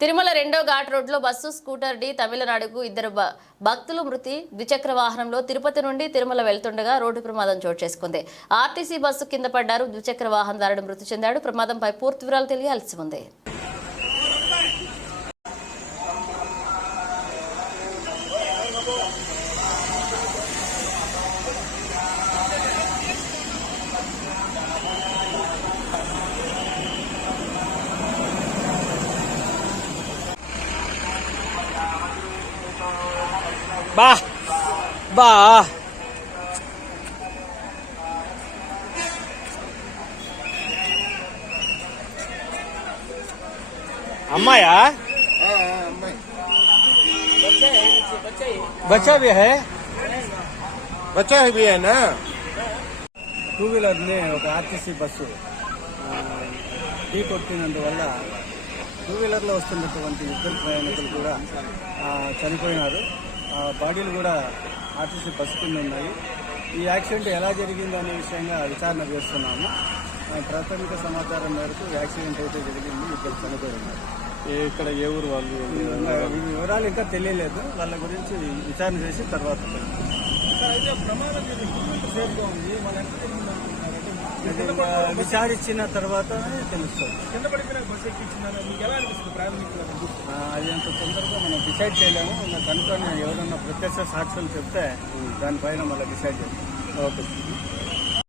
తిరుమల రెండో ఘాట్ రోడ్లో bus scooter D తమిళనాడుకు ఇద్దరు భక్తులు మృతి ద్విచక్ర వాహనంలో తిరుపతి నుండి తిరుమల వెళ్తుండగా రోడ్డు ప్రమాదం చోటు చేసుకుంది. ఆర్టీసీ బస్సు కింద పడ్డారు ద్విచక్ర వాహనదారుడు మృతి చెందాడు. ప్రమాదంపై పూర్తి వివరాలు తెలియాల్సి ఉంది. బా బా అమ్మాయా బచ్చా भी है बच्चा भी है ना టూ వీలర్ని ఒక ఆర్టీసీ బస్సు ఆ, ఢీ కొట్టినందువల్ల టూ వీలర్లో వస్తున్నటువంటి ఇద్దరు ప్రయాణికులు కూడా ఆ, చనిపోయినారు ఆ, బాడీలు కూడా ఆర్టీసీ బస్సు కింద ఉన్నాయి. ఈ యాక్సిడెంట్ ఎలా జరిగిందో అనే విషయంగా విచారణ చేస్తున్నాము. ప్రాథమిక సమాచారం మేరకు యాక్సిడెంట్ అయితే జరిగింది. ఇద్దరు చనిపోయినారు ఇక్కడ ఏ ఊరు వాళ్ళు ఈ వివరాలు ఇంకా తెలియలేదు. వాళ్ళ గురించి విచారణ చేసి తర్వాత తెలుస్తుంది. ఇది ఇంకా విచారించిన తర్వాత తెలుస్తుంది. అది అంత తొందరగా డిసైడ్ చేయలేము. కనుక్కొని ఎవరన్నా ప్రత్యక్ష సాక్షులు చెప్తే దానిపైన మళ్ళీ డిసైడ్ చేస్తాం ఓకే.